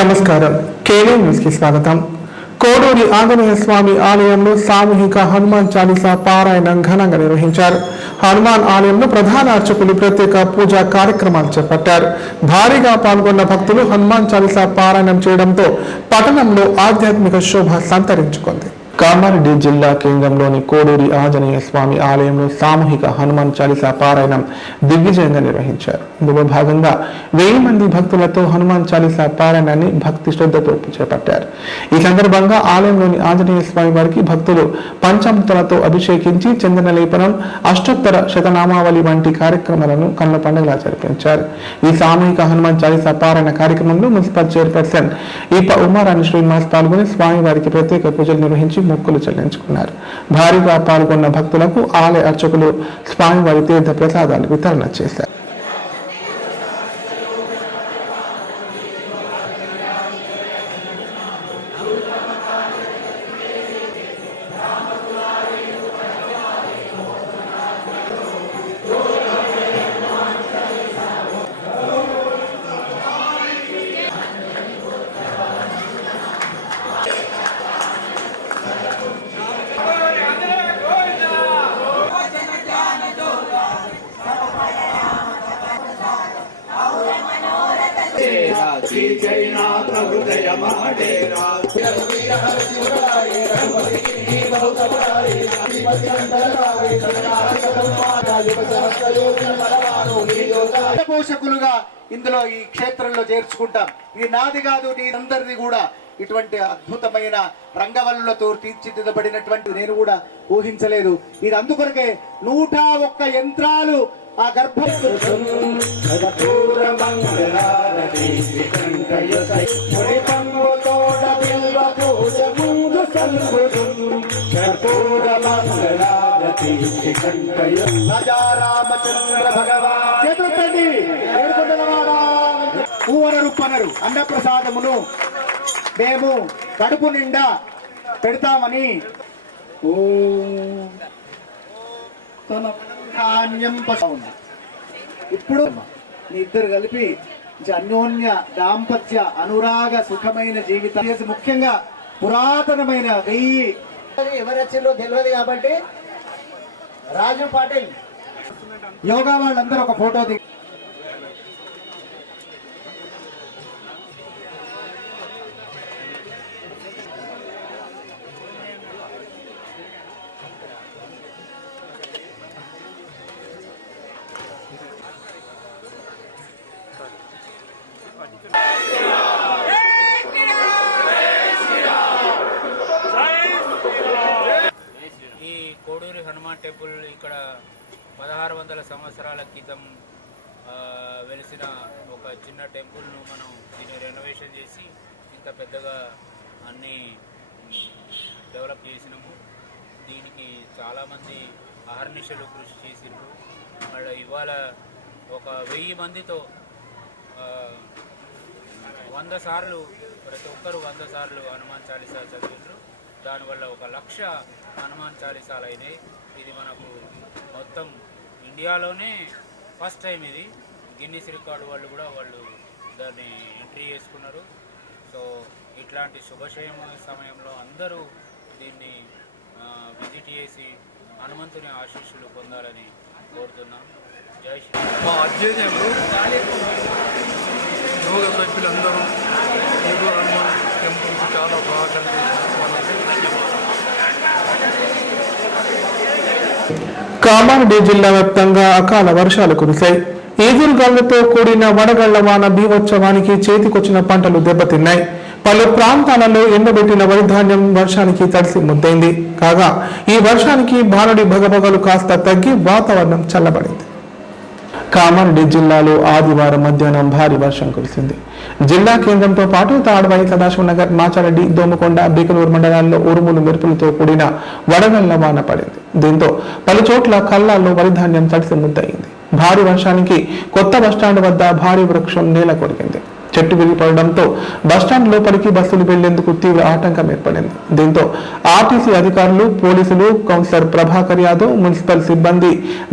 నమస్కారం. KV news కి స్వాగతం. కోడూరి ఆంజనేయ స్వామి ఆలయంలో సామూహిక హనుమాన్ చాలీసా పారాయణం ఘనంగా నిర్వహించారు. హనుమాన్ ఆలయంలో ప్రధాన అర్చకులు ప్రత్యేక పూజా కార్యక్రమాలు చేపట్టారు. భారీగా పాల్గొన్న భక్తులు హనుమాన్ చాలీసా పారాయణం చేయడంతో పట్టణంలో ఆధ్యాత్మిక శోభ సంతరించుకుంది. కామారెడ్డి జిల్లా కేంద్రంలోని కోడూరి ఆంజనేయ స్వామి ఆలయంలో సామూహిక హనుమాన్ చాలీసా పారాయణం దిగ్విజయంగా నిర్వహించారు. ఇందులో భాగంగా 1000 మంది భక్తులతో హనుమాన్ చాలీసా పారాయణాన్ని భక్తి శ్రద్ధతో చేపట్టారు. ఈ సందర్భంగా ఆలయంలోని ఆంజనేయ స్వామి వారికి భక్తులు పంచామృతాలతో అభిషేకించి చందన లేపనం, అష్టోత్తర శతనామావళి వంటి కార్యక్రమాలను కన్నుల పండుగలా జరిపించారు. ఈ సామూహిక హనుమాన్ చాలీసా పారాయణ కార్యక్రమంలో మున్సిపల్ చైర్పర్సన్ ఈప ఉమారాణి శ్రీనివాస్ పాల్గొని స్వామి వారికి ప్రత్యేక పూజలు నిర్వహించి మొక్కులు చెల్లించుకున్నారు. భారీగా పాల్గొన్న భక్తులకు ఆలయ అర్చకులు స్వామివారి తీర్థ ప్రసాదాలు వితరణ చేశారు. పోషకులుగా ఇందులో ఈ క్షేత్రంలో చేర్చుకుంటాం. ఇది నాది కాదు, నీ అందరిది కూడా. ఇటువంటి అద్భుతమైన రంగవల్లులతో తీర్చిదిద్దబడినటువంటి నేను కూడా ఊహించలేదు. ఇది అందుకొరకే 101 యంత్రాలు ఆ గర్భ రామచంద్ర భగవాన్ చేతులండి పూవనరు అన్నప్రసాదమును మేము కడుపు నిండా పెడతామని ఇప్పుడు మీ ఇద్దరు కలిపి అన్యోన్య దాంపత్య అనురాగ సుఖమైన జీవితం ముఖ్యంగా పురాతనమైన 1000 ఎవరొచ్చిందో తెలియదు కాబట్టి రాజు పాటిల్ యోగా వాళ్ళందరూ ఒక ఫోటో దిగి కోడూరి హనుమాన్ టెంపుల్ ఇక్కడ 1600 సంవత్సరాల క్రితం వెలిసిన ఒక చిన్న టెంపుల్ను మనం దీన్ని రెనోవేషన్ చేసి ఇంత పెద్దగా అన్నీ డెవలప్ చేసినాము. దీనికి చాలామంది అహర్నిశలు కృషి చేసిండ్రు. మళ్ళీ ఇవాళ ఒక 1000 మందితో 100 సార్లు ప్రతి ఒక్కరు 100 సార్లు హనుమాన్ చాలీసా చదివిండ్రు. దానివల్ల 1,00,000 హనుమాన్ చాలీసాలు అయినాయి. ఇది మనకు మొత్తం ఇండియాలోనే ఫస్ట్ టైం. ఇది గిన్నిస్ రికార్డు వాళ్ళు కూడా దాన్ని ఎంట్రీ చేసుకున్నారు. సో ఇట్లాంటి శుభక్షేమ సమయంలో అందరూ దీన్ని విజిట్ చేసి హనుమంతుని ఆశీస్సులు పొందాలని కోరుతున్నాం. జై శ్రీ. మా అధ్యయనంలో యోగ సభ్యులందరూ హనుమాన్ టెంపుల్కి చాలా బాగా కలిపి కామారెడ్డి జిల్లా వ్యాప్తంగా అకాల వర్షాలు కురిశాయి. ఈదురుగాలులతో కూడిన వడగళ్ల వాన బీభత్సవానికి చేతికొచ్చిన పంటలు దెబ్బతిన్నాయి. పలు ప్రాంతాలలో ఎండబెట్టిన వరి ధాన్యం వర్షానికి తడిసి ముద్దైంది. కాగా ఈ వర్షానికి భానుడి భగభగలు కాస్త తగ్గి వాతావరణం చల్లబడింది. కామారెడ్డి జిల్లాలో ఆదివారం మధ్యాహ్నం భారీ వర్షం కురిసింది. జిల్లా కేంద్రంతో పాటు తాడ్వాయి, సదాశివనగర్, మాచారెడ్డి, దోమకొండ, బికనూరు మండలాల్లో ఉరుములు మెరుపులతో కూడిన వడగళ్ల వాన పడింది. దీంతో పలు చోట్ల కల్లాల్లో వరి ధాన్యం తడిసి ముద్దయింది. భారీ వర్షానికి కొత్త బస్టాండ్ వద్ద భారీ వృక్షం నేల కొరికింది. చెట్టు విరిగిపడడంతో బస్టాండ్ లోపలికి బస్సులు వెళ్లేందుకు తీవ్ర ఆటంకం ఏర్పడింది. దీంతో ఆర్టీసీ అధికారులు, పోలీసులు, కౌన్సిలర్ ప్రభాకర్ యాదవ్, మున్సిపల్ సిబ్బంది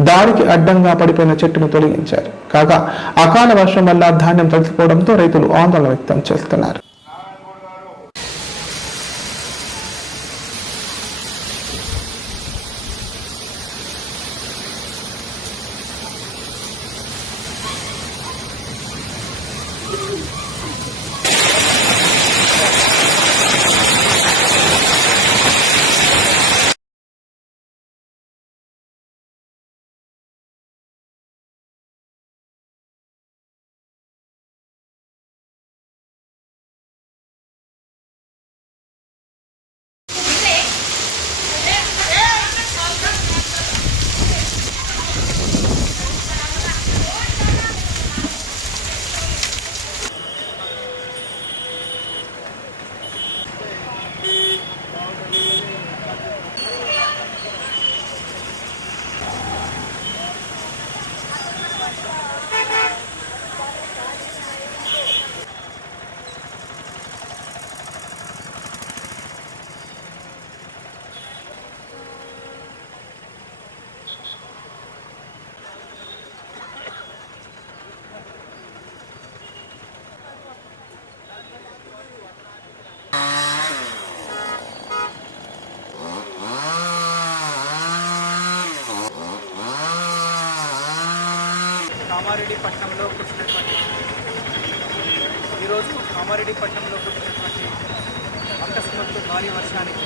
దారికి అడ్డంగా పడిపోయిన చెట్టును తొలగించారు. కాగా అకాల వర్షం వల్ల ధాన్యం తడిసిపోవడంతో రైతులు ఆందోళన వ్యక్తం చేస్తున్నారు. కామారెడ్డి పట్టణంలో పుట్టినటువంటి ఈరోజు కామారెడ్డి పట్టణంలో పుట్టినటువంటి అకస్మాత్తు భారీ వర్షానికి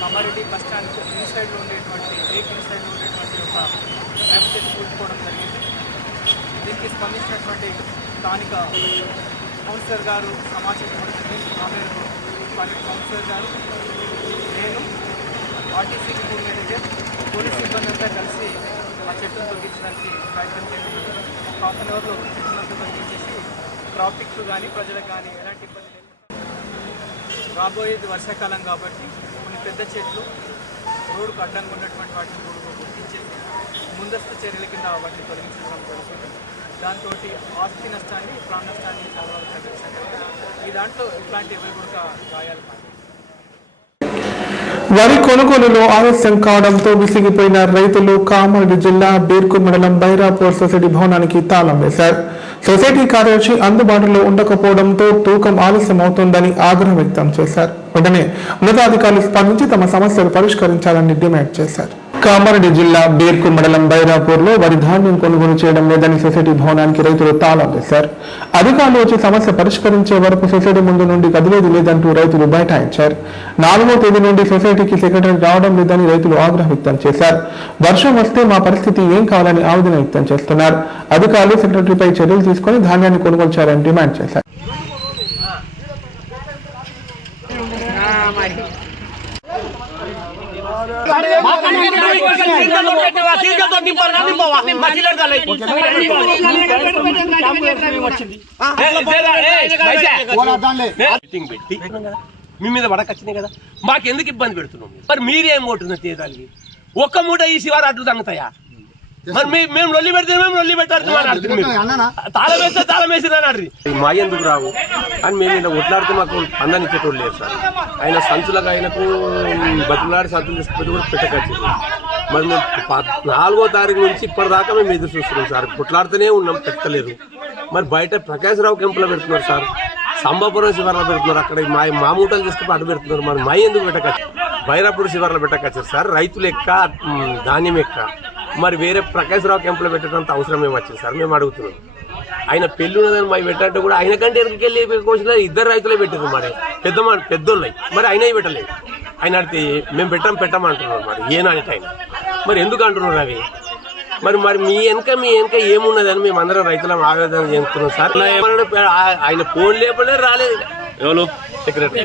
కామారెడ్డి బస్ స్టాండ్ ఇన్సైడ్లో ఉండేటువంటి ఇన్సైడ్లో ఉండేటువంటి ఒక ర్యాప్ సెట్ కూలిపోవడం జరిగింది. దీనికి స్పందించినటువంటి స్థానిక కౌన్సిలర్ గారు సమాచారం పడుతుంది. ఆ మేరకు స్థానిక కౌన్సిలర్ గారు, నేను, ఆర్టీసీ డిపో మేనేజర్, పోలీస్ సిబ్బంది అంతా కలిసి ఆ చెట్టును తొలగించడానికి ప్రయత్నం చేస్తున్నారు. హాఫ్ అన్ అవర్లో చెట్టునంతా తొలగించేసి ట్రాఫిక్ కానీ ప్రజలకు కానీ ఎలాంటి ఇబ్బంది లేకుండా రాబోయేది వర్షాకాలం కాబట్టి కొన్ని పెద్ద చెట్లు రోడ్డుకు అడ్డంగా ఉన్నటువంటి వాటిని కూడా గుర్తించేసి ముందస్తు చర్యల కింద వాటిని తొలగించడం జరుగుతుంది. దాంతో ఆస్తి నష్టాన్ని, ప్రాణ నష్టాన్ని చాలా వరకు తగ్గించాలి. ఈ దాంట్లో ఇట్లాంటి ఎవరు కూడా గాయాలు కాదు. వరి కొనుగోలులో ఆలస్యం కావడంతో విసిగిపోయిన రైతులు కామారెడ్డి జిల్లా బీర్కూర్ మండలం బైరాపూర్ సొసైటీ భవనానికి తాళం వేశారు. సొసైటీ కార్యదర్శి అందుబాటులో ఉండకపోవడంతో తూకం ఆలస్యం అవుతోందని ఆగ్రహం వ్యక్తం చేశారు. వెంటనే ఉన్నతాధికారులు స్పందించి తమ సమస్యలు పరిష్కరించాలని డిమాండ్ చేశారు. కామారెడ్డి జిల్లా బీర్కూర్ మండలం బైరాపూర్ లో వరి ధాన్యం కొనుగోలు చేయడం లేదని సొసైటీ భవనానికి రైతులు తాళం వేశారు. అధికారులు వచ్చి సమస్య పరిష్కరించే వరకు సొసైటీ ముందు నుండి కదిలేది లేదంటూ రైతులు బైఠాయించారు. 4వ తేదీ నుండి సొసైటీకి సెక్రటరీ రావడం లేదని రైతులు ఆగ్రహం వ్యక్తం చేశారు. వర్షం వస్తే మా పరిస్థితి ఏం కావాలని ఆవేదన వ్యక్తం చేస్తున్నారు. అధికారులు సెక్రటరీపై చర్యలు తీసుకుని ధాన్యాన్ని కొనుగోలు చేయాలని డిమాండ్ చేశారు. మీటింగ్ పెట్టి మీ మీద వడకొచ్చినాయి కదా, మాకెందుకు ఇబ్బంది పెడుతున్నాం? మరి మీరేం కొట్టున్న తీయడానికి ఒక్క మూట ఈ శివారు అట్లు తగ్గుతాయా? మరి మేము లొల్లి పెడితే మేము లొల్లి పెట్టారు, తాళం వేస్తే తాళం వేసిరని అడ్రి మా ఎందుకు రావు అని మేము ఇలా కొట్లాడితే మాకు అందనిచ్చేటోళ్ళు లేదు సార్. ఆయన సంచులకు ఆయనకు బతులాడి సంచులు తీసుకుపోతే కూడా పెట్టకొచ్చింది. మరి మేము 4వ తారీఖు నుంచి ఇప్పటిదాకా మేము ఎదురు చూస్తున్నాం సార్. కొట్లాడుతూనే ఉన్నాం, పెట్టలేదు. మరి బయట ప్రకాశరావు క్యాంపులో పెడుతున్నారు సార్, సంబాపురం శివార్లో పెడుతున్నారు, అక్కడ మా మూటలు తీసుకుని అడ్డు పెడుతున్నారు. మరి మా ఎందుకు పెట్టకొచ్చు? బైరాపూర్ శివార్లో పెట్టకొచ్చారు సార్. రైతులు ఎక్క ధాన్యం ఎక్క మరి వేరే ప్రకాశరావు క్యాంపులో పెట్టడంత అవసరం ఏమొచ్చింది సార్? మేము అడుగుతున్నాం. ఆయన పెళ్ళి ఉన్నదని మాకు పెట్టంటే కూడా ఆయన కంటే ఎక్కడికెళ్ళి కోసిన 2 రైతులే పెట్టారు. మరి పెద్దోళ్ళవి మరి ఆయన పెట్టలేదు. ఆయన అడితే మేము పెట్టమంటున్నారు. మరి ఏనాటి ఆయన మరి ఎందుకు అంటున్నారు అవి? మరి మీ వెనక ఏమున్నదని మేము అందరం రైతులం ఆవేదన చేస్తున్నాం సార్. ఆయన ఫోన్ లేపలే రాలేదు. ఎవరు సెక్రటరీ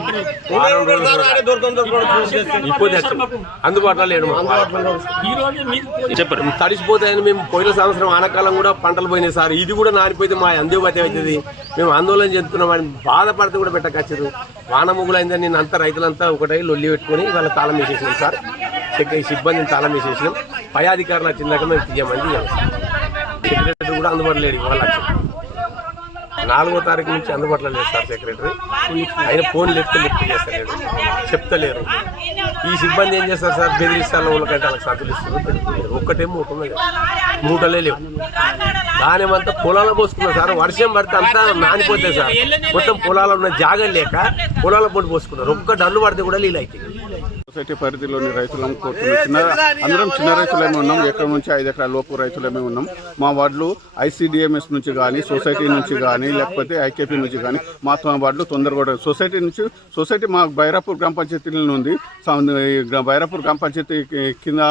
అందుబాటులో లేడు. చెప్పండి, తడిసిపోతాయని మేము పోయిన సంవత్సరం ఆనకాలం కూడా పంటలు పోయినాయి సార్. ఇది కూడా నానిపోతే మా అందుబాటు అవుతుంది. మేము ఆందోళన చెందుతున్నామని బాధపడితే కూడా పెట్టకచ్చారు. వాన ముగ్గులైందని నేను అంతా రైతులంతా ఒకటై లొల్లి పెట్టుకుని వాళ్ళ తాళం వేసేసినాం సార్. సిబ్బందిని తాళం వేసేసినాం. పై అధికారులు వచ్చిందాక మేము తీయమని సెక్రటరీ కూడా అందుబాటులో లేడు. ఇవాళ 4వ తారీఖు నుంచి అందుబాటులో లేదు సార్ సెక్రటరీ. ఆయన ఫోన్ లిఫ్ట్ చేస్తలేడు, చెప్తలేరు. ఈ సిబ్బంది ఏం చేస్తారు సార్? బెదిరిస్తాను వాళ్ళకంటే వాళ్ళకి సంతులు ఇస్తారు. ఒక్కటే మూటలే లేవు. దానేమంతా పొలాల్లో పోసుకున్నారు సార్. వర్షం పడితే అంతా నానిపోతాయి సార్. మొత్తం పొలాల్లో ఉన్న జాగా లేక పొలాల పొడి పోసుకున్నారు. ఒక్క డల్లు పడితే కూడా నీళ్ళు అవుతాయి. సొసైటీ పరిధిలోని రైతులను అందరం చిన్న రైతులమే ఉన్నాం. ఎకరం నుంచి 5 ఎకరాల లోపు రైతులమే ఉన్నాం. మా వార్డులు ICDMS నుంచి కానీ, సొసైటీ నుంచి కానీ, లేకపోతే IKP నుంచి కానీ మా వార్డులు తొందరగా సొసైటీ మా బైరాపూర్ గ్రామ పంచాయతీలో ఉంది. బైరాపూర్ గ్రామ పంచాయతీ కింద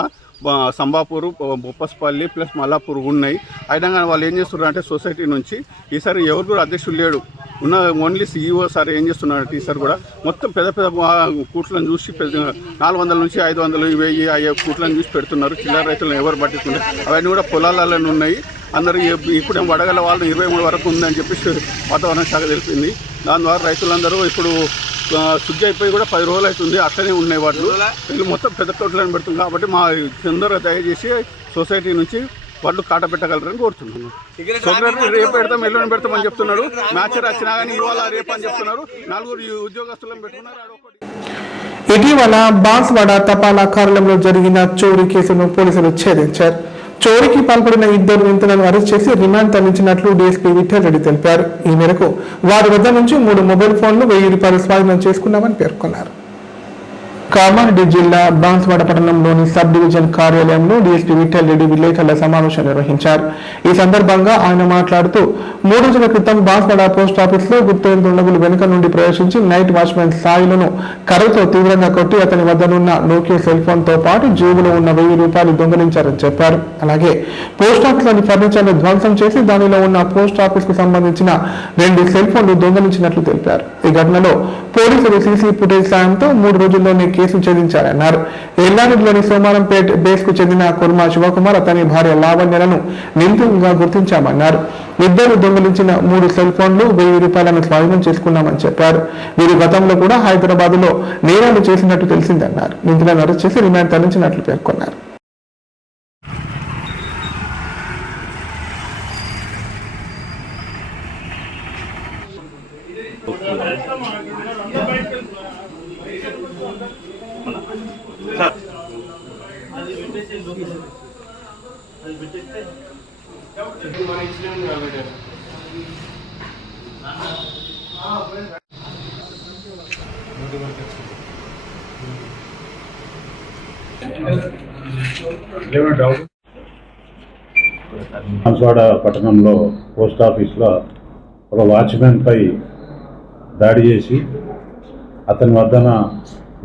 సంబాపూర్, బొప్పస్పల్లి ప్లస్ మల్లాపూర్ ఉన్నాయి. అయినా కానీ వాళ్ళు ఏం చేస్తున్నారు అంటే సొసైటీ నుంచి ఈసారి ఎవరు కూడా అధ్యక్షులు లేడు, ఉన్న ఓన్లీ CEO సార్ ఏం చేస్తున్నారంటే ఈసారి కూడా మొత్తం పెద్ద కూట్లను చూసి 400 నుంచి 500, 1000 కూట్లను చూసి పెడుతున్నారు. చిల్లర రైతులను ఎవరు పట్టించుకుంటారు. అవన్నీ కూడా పొలాలలో ఉన్నాయి. అందరూ ఇప్పుడు వడగల వాళ్ళు 23 వరకు ఉందని చెప్పేసి వాతావరణ శాఖ తెలిపింది. దాని ద్వారా రైతులందరూ ఇప్పుడు శుద్ధి అయిపోయి కూడా 10 రోజులు అవుతుంది. అట్లనే ఉన్నాయి వాటిలో. వీళ్ళు మొత్తం పెద్ద తోటలను పెడుతుంది. కాబట్టి మా తొందరగా దయచేసి సొసైటీ నుంచి వాళ్ళు కాట పెట్టగలరని కోరుతున్నాను. రేపు పెడతాం, ఎల్లుండి పెడతామని చెప్తున్నాడు. మ్యాచ్ వచ్చినా కానీ ఇవాళ రేపు అని చెప్తున్నారు. 4 ఉద్యోగస్తులను పెట్టుకున్నారు. ఇటీవల బాన్స్వాడ తపాలా కార్యాలయంలో జరిగిన చోరీ కేసును పోలీసులు ఛేదించారు. చోరీకి పాల్పడిన 2 నిందితులను అరెస్ట్ చేసి రిమాండ్ తరలించినట్లు డీఎస్పీ విఠల్ రెడ్డి తెలిపారు. ఈ మేరకు వారి వద్ద నుంచి 3 మొబైల్ ఫోన్లు, 1000 రూపాయలు స్వాధీనం చేసుకున్నామని పేర్కొన్నారు. కామారెడ్డి జిల్లా బాన్స్వాడ పట్టణంలోని సబ్ డివిజన్ కార్యాలయంలో డీఎస్పీ విఠల్ రెడ్డి విలేకరుల సమావేశం నిర్వహించారు. ఈ సందర్భంగా ఆయన మాట్లాడుతూ 3 రోజుల క్రితం బాన్స్వాడ పోస్ట్ ఆఫీస్ లో గుర్తెన్ దుండగులు వెనుక నుండి ప్రవేశించి నైట్ వాచ్మెన్ సాయిలను కర్రతో తీవ్రంగా కొట్టి అతని వద్దనున్న నోకియా సెల్ ఫోన్ తో పాటు జేబులో ఉన్న 1000 రూపాయలు దొంగలించారని చెప్పారు. అలాగే పోస్ట్ ఆఫీస్ లోని ఫర్నిచర్ ను ధ్వంసం చేసి దానిలో ఉన్న పోస్ట్ ఆఫీస్ కు సంబంధించిన 2 సెల్ ఫోన్లు దొంగలించినట్లు తెలిపారు. ఈ ఘటనలో పోలీసులు సీసీ ఫుటేజ్ సాయంతో 3 రోజుల్లోనే కేసు ఛేదించారన్నారు. ఎల్లారెడ్డిలోని సోమారంపేట్ బేస్ కు చెందిన కుర్మా శివకుమార్, అతని భార్య లావణ్యలను నిందితులుగా గుర్తించామన్నారు. 2 దొంగలించిన 3 సెల్ ఫోన్లు, 1000 రూపాయలను స్వాధీనం చేసుకున్నామని చెప్పారు. వీరు గతంలో కూడా హైదరాబాద్ లో నేరాలు చేసినట్టు తెలిసిందన్నారు. నిందితులను అరెస్ట్ చేసి రిమాండ్ తరలించినట్లు పేర్కొన్నారు. బాన్స్వాడ పట్టణంలో పోస్ట్ ఆఫీస్లో ఒక వాచ్మెన్ పై దాడి చేసి అతని వద్దన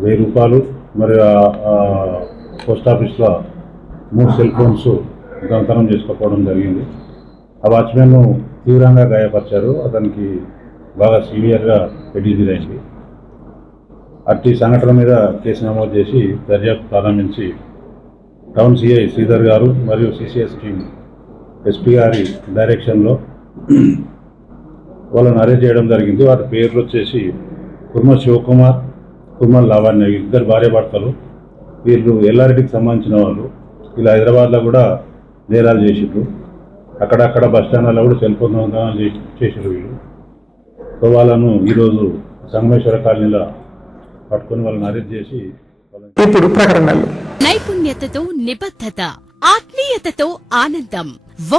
1000 రూపాయలు మరియు పోస్ట్ ఆఫీస్లో 3 సెల్ ఫోన్స్ దొంగతనం చేసుకోవడం జరిగింది. ఆ వాచ్మెన్ తీవ్రంగా గాయపరిచారు. అతనికి బాగా సివియర్గా హెడ్ ఇంజరీ అయింది. అట్టి సంఘటన మీద కేసు నమోదు చేసి దర్యాప్తు ప్రారంభించి టౌన్ సిఐ శ్రీధర్ గారు మరియు CCS టీమ్ SP గారి డైరెక్షన్లో వాళ్ళని అరెస్ట్ చేయడం జరిగింది. వారి పేర్లు వచ్చేసి కుర్మ శివకుమార్, కుర్మ లావణ్య, 2 భార్యాభర్తలు. వీళ్ళు ఎల్లారెడ్డికి సంబంధించిన వాళ్ళు. వీళ్ళు హైదరాబాద్లో కూడా నేరాలు చేసిండ్రు. అక్కడక్కడ బస్టాండ్లలో కూడా సెల్ ఫోన్ దొంగతనాలు చేసిండ్రు వీళ్ళు. సో వాళ్ళను ఈరోజు సంగమేశ్వర కాలనీలో పట్టుకొని వాళ్ళని అరెస్ట్ చేసి ఇప్పుడు ప్రకటనలు. నైపుణ్యతతో నిబద్ధత, ఆత్మీయతతో ఆనందం,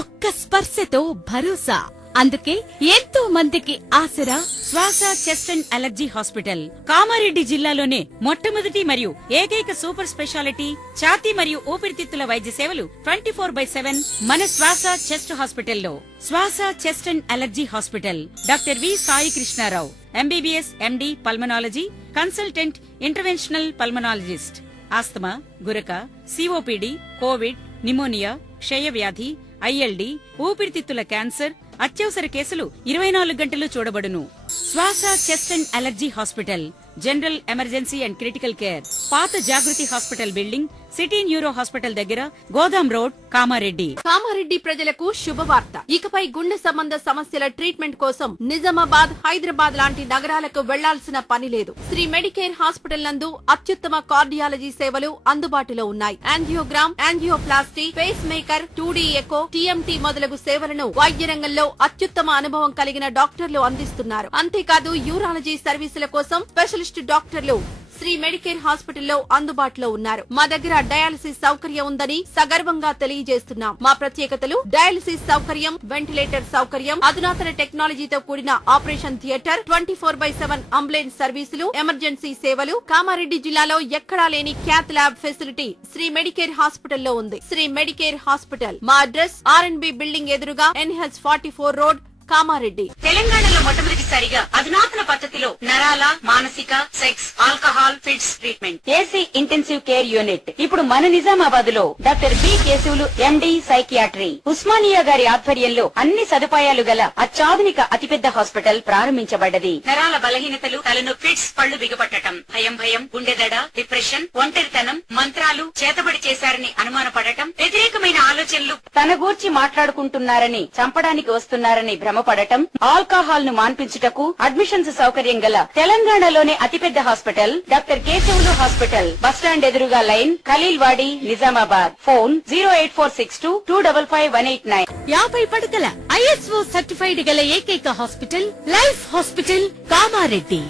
ఒక్క స్పర్శతో భరోసా. అందుకే ఎంతో మందికి ఆసరా శ్వాస chest and allergy hospital. Kamareddy జిల్లాలోనే మొట్టమొదటి మరియు ఏకైక సూపర్ స్పెషాలిటీ ఛాతీ మరియు ఊపిరితిత్తుల వైద్య సేవలు 24/7 మన శ్వాస చెస్ట్ హాస్పిటల్లో. Swasa chest and allergy hospital. Doctor V Sai Krishna Rao, MBBS MD pulmonology, consultant interventional pulmonologist. Asthma, గురక, COPD, కోవిడ్, నిమోనియా, క్షయవ్యాధి, ILD, ఊపిరితిత్తుల క్యాన్సర్, అత్యవసర కేసులు 24 గంటలు చూడబడును. Swasa chest and allergy hospital. General emergency and critical care. పాత Jagruthi hospital building, city neuro hospital దగ్గర, Godam road, Kamareddy. Kamareddy ప్రజలకు శుభవార్త. ఇకపై గుండె సంబంధ సమస్యల ట్రీట్మెంట్ కోసం నిజామాబాద్, హైదరాబాద్ లాంటి నగరాలకు వెళ్లాల్సిన పని లేదు. శ్రీ మెడికేర్ హాస్పిటల్ నందు అత్యుత్తమ కార్డియాలజీ సేవలు అందుబాటులో ఉన్నాయి. Angiogram, angioplasty, pacemaker, 2D echo, TMT మొదలగు సేవలను వైద్య రంగంలో అత్యుత్తమ అనుభవం కలిగిన డాక్టర్లు అందిస్తున్నారు. అంతేకాదు యూరాలజీ సర్వీసుల కోసం స్పెషలిస్ట్ స్పెషలిస్ట్ డాక్టర్లు శ్రీ మెడికేర్ హాస్పిటల్లో అందుబాటులో ఉన్నారు. మా దగ్గర డయాలసిస్ సౌకర్యం ఉందని సగర్వంగా తెలియజేస్తున్నాం. మా ప్రత్యేకతలు డయాలసిస్ సౌకర్యం, వెంటిలేటర్ సౌకర్యం, అధునాతన టెక్నాలజీతో కూడిన ఆపరేషన్ థియేటర్, 24/7 అంబులెన్స్ సర్వీసులు, ఎమర్జెన్సీ సేవలు. కామారెడ్డి జిల్లాలో ఎక్కడా లేని cath lab facility Shri Medicare హాస్పిటల్లో ఉంది. శ్రీ మెడికేర్ హాస్పిటల్ మా అడ్రస్ R&B బిల్డింగ్ ఎదురుగా NH44 రోడ్, కామారెడ్డి. తెలంగాణలో మొట్టమొదటిసారిగా అధునాతన పద్ధతిలో నరాల, మానసిక, sex, alcohol, fits treatment, AC intensive care unit ఇప్పుడు మన నిజామాబాద్ లో doctor B Keshavulu MD psychiatry, Osmania గారి ఆధ్వర్యంలో అన్ని సదుపాయాలు గల అత్యాధునిక అతిపెద్ద హాస్పిటల్ ప్రారంభించబడ్డది. నరాల బలహీనతలు, తలనొప్పి, ఫిట్స్, పళ్లు బిగపట్టడం, భయం, గుండెదడ, డిప్రెషన్, ఒంటరితనం, మంత్రాలు చేతబడి చేశారని అనుమానపడటం, వ్యతిరేకమైన ఆలోచనలు, తన గూర్చి మాట్లాడుకుంటున్నారని, చంపడానికి వస్తున్నారని భ్రమపడటం, ఆల్కహాల్ ను మాన్పించుటకు అడ్మిషన్స్ సౌకర్యం గల తెలంగాణలోనే అతిపెద్ద hospital doctor Keshavulu hospital, bus stand ఎదురుగా లైన్, ఖలీల్వాడి, నిజామాబాద్. ఫోన్ 08462255189. 50 పడకల ISO సర్టిఫైడ్ గల ఏకైక hospital life hospital Kamareddy.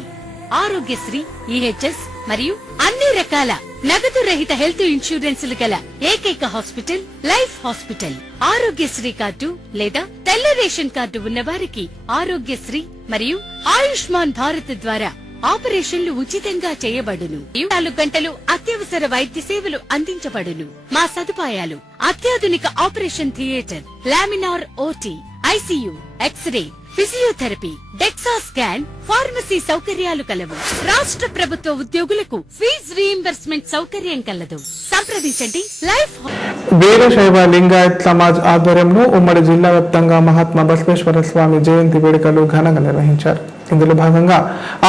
Aarogyasri, EHS మరియు అన్ని రకాల నగదు రహిత హెల్త్ ఇన్సూరెన్సులు గల ఏకైక hospital life hospital. Aarogyasri card లేదా తెల్ల రేషన్ కార్డు ఉన్న వారికి ఆరోగ్యశ్రీ మరియు ఆయుష్మాన్ భారత్ ద్వారా ఆపరేషన్లు ఉచితంగా చేయబడును. 24 గంటలు అత్యవసర వైద్య సేవలు అందించబడును. మా సదుపాయాలు: అత్యాధునిక operation theatre, laminar OT, ICU, x ray, physiotherapy, DEXA scan, pharmacy సౌకర్యాలు కలవు. రాష్ట్ర ప్రభుత్వ ఉద్యోగులకు ఫీజు రీయింబర్స్మెంట్ సౌకర్యం కలదు. సంప్రదించండి. లైఫ్ వీరశైవ లింగాయత్ సమాజ్ ఆధ్వర్యంలో ఉమ్మడి జిల్లా వ్యాప్తంగా మహాత్మా బసవేశ్వర స్వామి జయంతి వేడుకలు ఘనంగా నిర్వహించారు. ఇందులో భాగంగా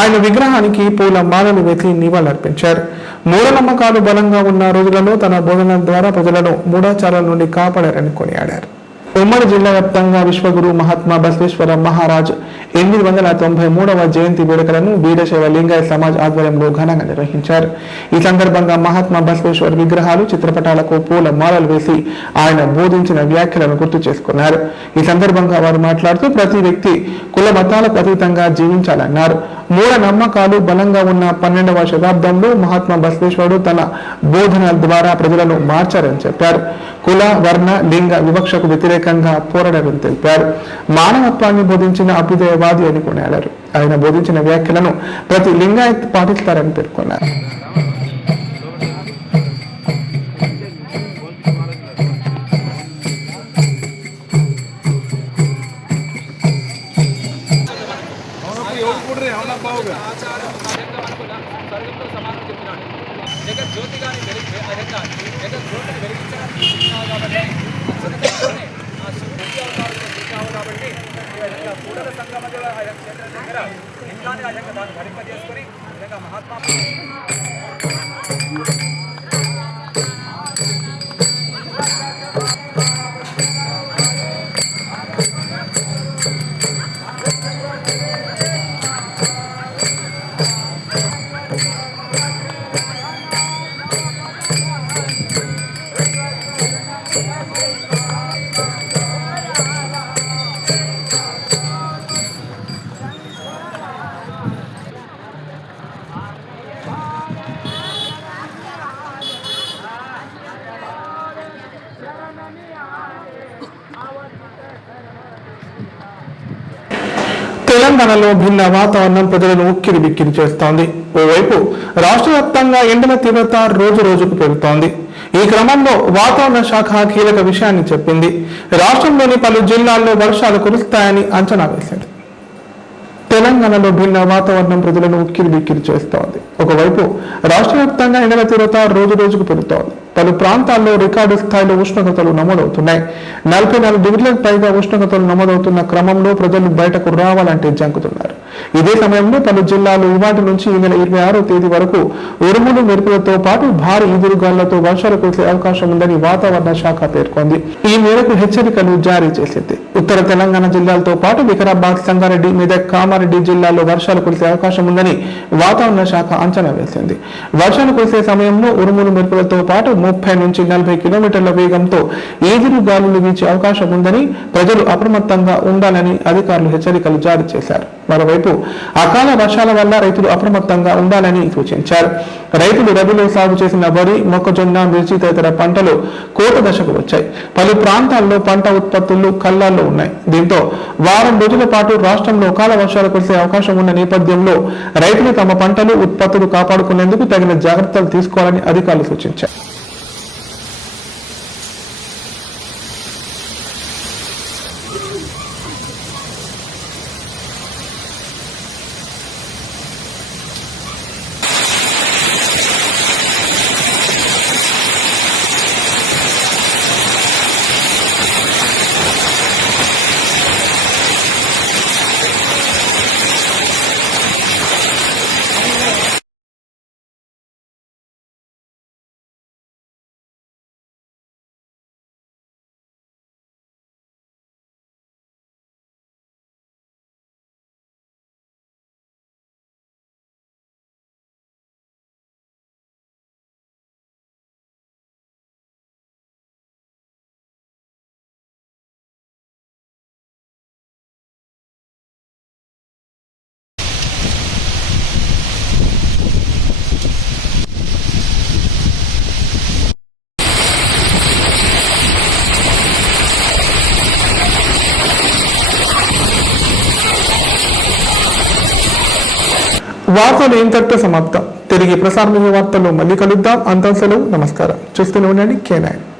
ఆయన విగ్రహానికి పూల మాలలు వేసి నివాళులర్పించారు. మూఢనమ్మకాలు బలంగా ఉన్న రోజులలో తన బోధన ద్వారా ప్రజలను మూఢాచారాల నుండి కాపాడారని కొనియాడారు. ఉమ్మడి జిల్లా వ్యాప్తంగా విశ్వగురు మహాత్మా బసవేశ్వర మహారాజ్ 893వ జయంతి వేడుకలను వీరశైవ లింగాయత్ సమాజ్ ఆధ్వర్యంలో ఘనంగా నిర్వహించారు. ఈ సందర్భంగా మహాత్మా బసవేశ్వర విగ్రహాలు, చిత్రపటాలకు పూల మాలలు వేసి ఆయన బోధించిన వ్యాఖ్యలను గుర్తు చేసుకున్నారు. ఈ సందర్భంగా వారు మాట్లాడుతూ ప్రతి వ్యక్తి కుల మతాలకు అతీతంగా జీవించాలన్నారు. మూఢ నమ్మకాలు బలంగా ఉన్న 12వ శతాబ్దంలో మహాత్మా బసవేశ్వరుడు తన బోధన ద్వారా ప్రజలను మార్చారని చెప్పారు. కుల, వర్ణ, లింగ వివక్షకు వ్యతిరేకంగా పోరాడారని తెలిపారు. మానవత్వాన్ని బోధించిన అభ్యుదయవాది అని కొనియాడారు. ఆయన బోధించిన వ్యాఖ్యలను ప్రతి లింగాయత్ పాటిస్తారని పేర్కొన్నారు. తెలంగాణలో భిన్న వాతావరణం ప్రజలను ఉక్కిరి బిక్కిరి చేస్తోంది. ఓవైపు రాష్ట్ర వ్యాప్తంగా ఎండల తీవ్రత రోజు రోజుకు పెరుగుతోంది. ఈ క్రమంలో వాతావరణ శాఖ కీలక విషయాన్ని చెప్పింది. రాష్ట్రంలోని పలు జిల్లాల్లో వర్షాలు కురుస్తాయని అంచనా వేసింది. తెలంగాణలో భిన్న వాతావరణం ప్రజలను ఉక్కిరి బిక్కిరి చేస్తోంది. ఒకవైపు రాష్ట్ర వ్యాప్తంగా ఎండల తీవ్రత రోజు రోజుకు పెరుగుతోంది. పలు ప్రాంతాల్లో రికార్డు స్థాయిలో ఉష్ణోగ్రతలు నమోదవుతున్నాయి. 44 డిగ్రీలకు పైగా ఉష్ణోగ్రతలు నమోదవుతున్న క్రమంలో ప్రజలు బయటకు రావాలంటే జంకుతున్నారు. ఇదే సమయంలో పలు జిల్లాలు ఇవాటి నుంచి ఈ నెల 26వ తేదీ వరకు ఉరుములు మెరుపులతో పాటు భారీ ఈదురుగాలులతో వర్షాలు కురిసే అవకాశం ఉందని వాతావరణ శాఖ పేర్కొంది. ఈ మేరకు హెచ్చరికలు జారీ చేసింది. ఉత్తర తెలంగాణ జిల్లాలతో పాటు వికారాబాద్, సంగారెడ్డి, మెదక్, కామారెడ్డి జిల్లాల్లో వర్షాలు కురిసే అవకాశం ఉందని వాతావరణ శాఖ అంచనా వేసింది. వర్షాలు కురిసే సమయంలో ఉరుములు మెరుపులతో పాటు 30 నుంచి 40 కిలోమీటర్ల వేగంతో ఈదురు గాలులు వీచే అవకాశం ఉందని ప్రజలు అప్రమత్తంగా ఉండాలని అధికారులు హెచ్చరికలు జారీ చేశారు. మరోవైపు మరోవైపు అకాల వర్షాల వల్ల రైతులు అప్రమత్తంగా ఉండాలని సూచించారు. రైతులు రబీలో సాగు చేసిన వరి, మొక్కజొన్న, మిర్చి తదితర పంటలు కోత దశకు వచ్చాయి. పలు ప్రాంతాల్లో పంట ఉత్పత్తులు కళ్ళాల్లో ఉన్నాయి. దీంతో వారం రోజుల పాటు రాష్ట్రంలో అకాల వర్షాలు కురిసే అవకాశం ఉన్న నేపథ్యంలో రైతులు తమ పంటలు, ఉత్పత్తులు కాపాడుకునేందుకు తగిన జాగ్రత్తలు తీసుకోవాలని అధికారులు సూచించారు. వార్తలు ఇంతటితో సమాప్తం. తిరిగి ప్రసారమయ్యే వార్తల్లో మళ్ళీ కలుద్దాం. అంతం సెలవు. నమస్కారం. చూస్తూనే ఉండండి K9.